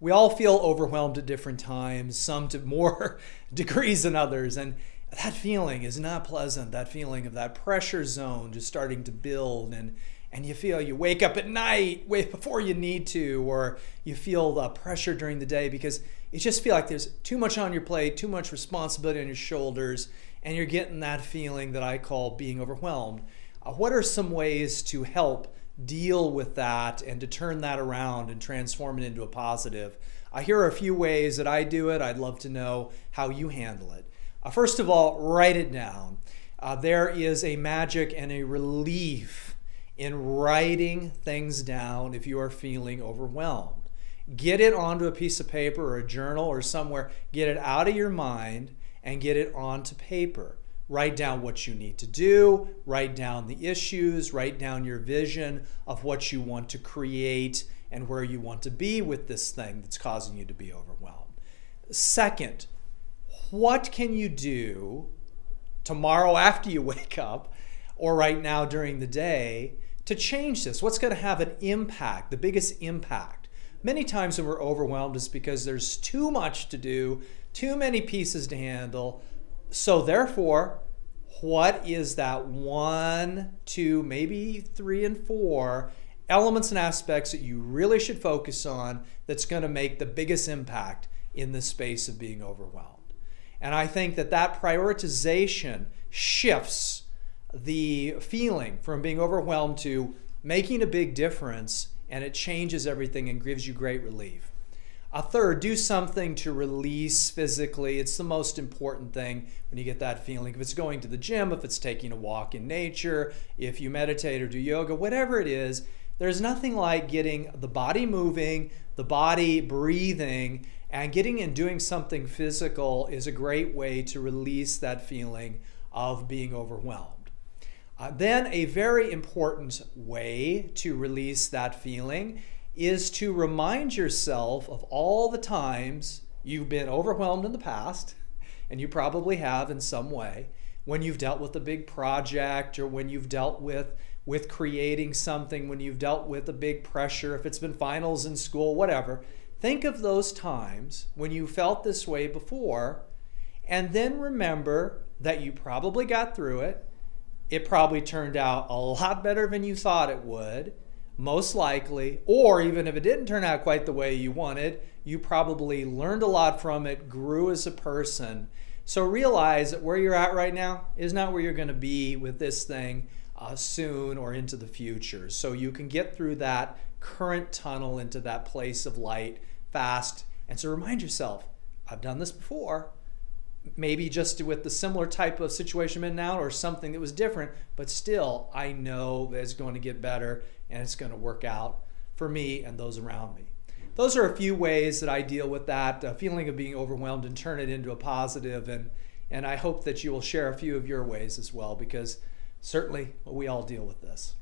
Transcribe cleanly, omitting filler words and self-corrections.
We all feel overwhelmed at different times, some to more degrees than others. And that feeling is not pleasant. That feeling of that pressure zone just starting to build, and you feel you wake up at night way before you need to, or you feel the pressure during the day because you just feel like there's too much on your plate, too much responsibility on your shoulders, and you're getting that feeling that I call being overwhelmed. What are some ways to help deal with that and to turn that around and transform it into a positive? Here are a few ways that I do it. I'd love to know how you handle it. First of all, write it down. There is a magic and a relief in writing things down if you are feeling overwhelmed. Get it onto a piece of paper or a journal or somewhere. Get it out of your mind and get it onto paper. Write down what you need to do, write down the issues, write down your vision of what you want to create and where you want to be with this thing that's causing you to be overwhelmed. Second, what can you do tomorrow after you wake up or right now during the day to change this? What's going to have an impact, the biggest impact? Many times when we're overwhelmed, it's because there's too much to do, too many pieces to handle. So therefore, what is that 1, 2, maybe 3 and 4 elements and aspects that you really should focus on that's going to make the biggest impact in the space of being overwhelmed? And I think that that prioritization shifts the feeling from being overwhelmed to making a big difference, and it changes everything and gives you great relief. Third, do something to release physically. It's the most important thing when you get that feeling. If it's going to the gym, if it's taking a walk in nature, if you meditate or do yoga, whatever it is, there's nothing like getting the body moving, the body breathing, and getting and doing something physical is a great way to release that feeling of being overwhelmed. Then a very important way to release that feeling is to remind yourself of all the times you've been overwhelmed in the past, and you probably have in some way, when you've dealt with a big project or when you've dealt with creating something, when you've dealt with a big pressure, if it's been finals in school, whatever. Think of those times when you felt this way before, and then remember that you probably got through it. It probably turned out a lot better than you thought it would, most likely, or even if it didn't turn out quite the way you wanted, you probably learned a lot from it, grew as a person. So realize that where you're at right now is not where you're going to be with this thing soon or into the future. So you can get through that current tunnel into that place of light fast. And so remind yourself, I've done this before. Maybe just with the similar type of situation I'm in now or something that was different, but still I know that it's going to get better and it's going to work out for me and those around me. Those are a few ways that I deal with that feeling of being overwhelmed and turn it into a positive, and I hope that you will share a few of your ways as well, because certainly we all deal with this.